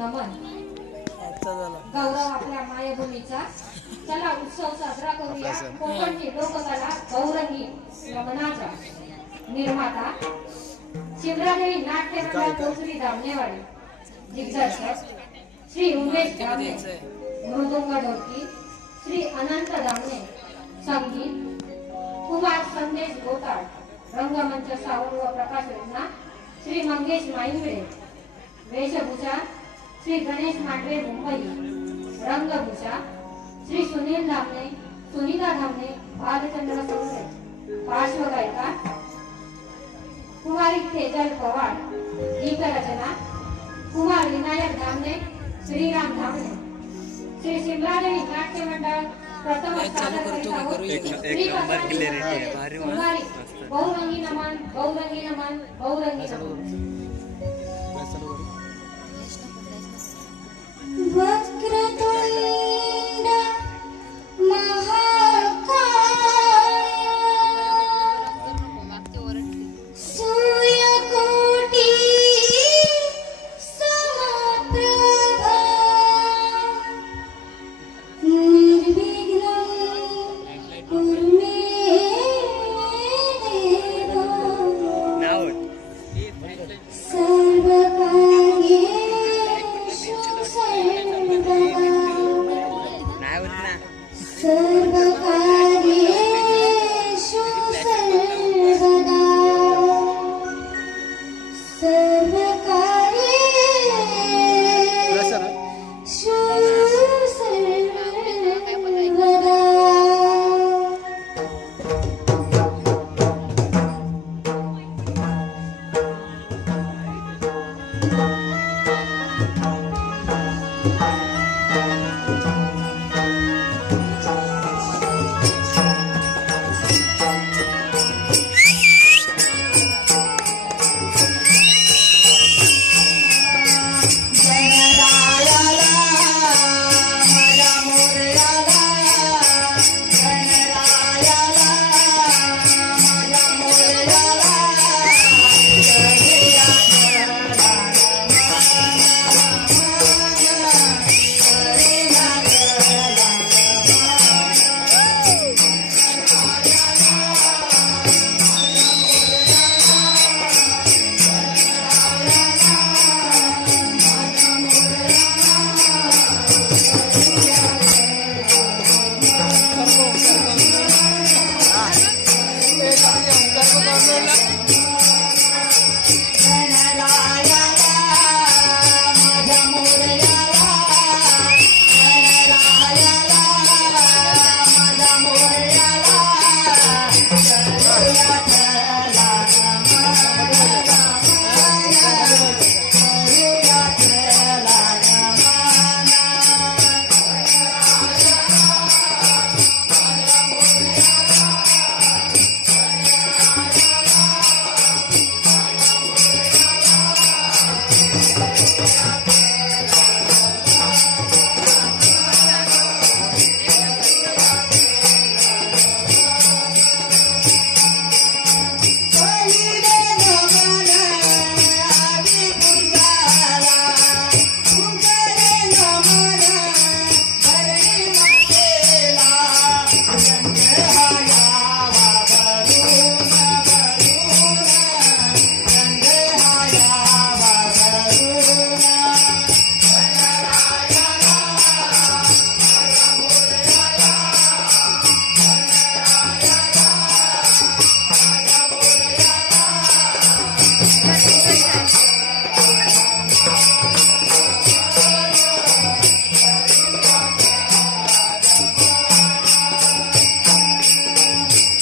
झाला. गौरव आपल्या मायभूमीचा. चला उत्सव साजरा करूया. कोकणची लोककला गौरवी नमनाचा निर्माता. शिवरादेवी नाट्य मंडळ दामनेवाडी दिग्दर्शक श्री उमेश दामने मृदुंग ढोलकी श्री अनंत दामने संगीत. कुमार संदेश गोताळ रंगमंच सावंत व प्रकाश रत्ना. श्री मंगेश माईंगडे वेशभूषा. श्री गणेश मांडवे मुंबई. रंगभूषा. श्री सुनील धामणे सुनीता धामणे भालचंद्र सौरे पार्श्वगायिका. कुमारी तेजल पवार. गीतरचना. कुमार विनायक धामणे श्रीराम धामणे. श्री शिमलादेवी नाट्य मंडळ प्रथम कुमारी. बहुरंगी नमन बहुरंगी नमन बहुरंगी नमन. とに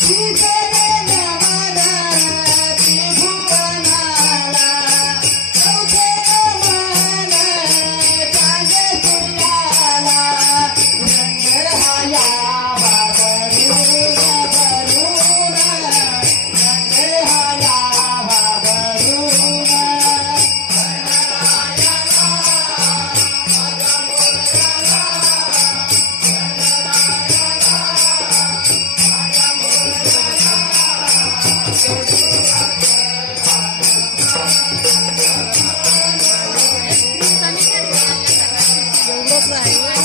She 对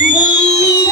Música